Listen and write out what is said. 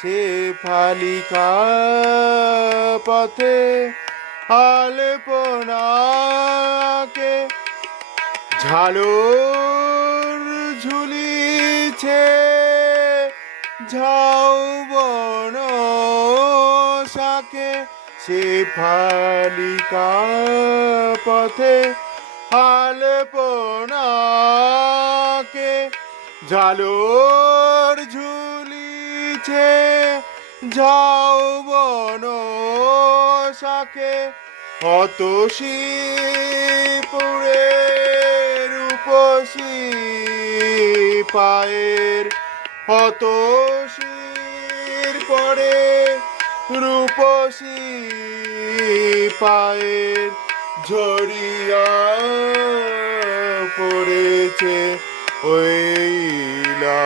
সে ফালিকা পথে আলপনাকে ঝালোর ঝুলিছে ঝাউবন শাকে সে ফালিকা পথে আলপনাকে ঝালোর ঝুলিছে। ঝাউবন শাকে হত পুরে রূপসী পায়ের হত পরে রূপসী পায়ের ঝরিয়া পড়েছে ওই লা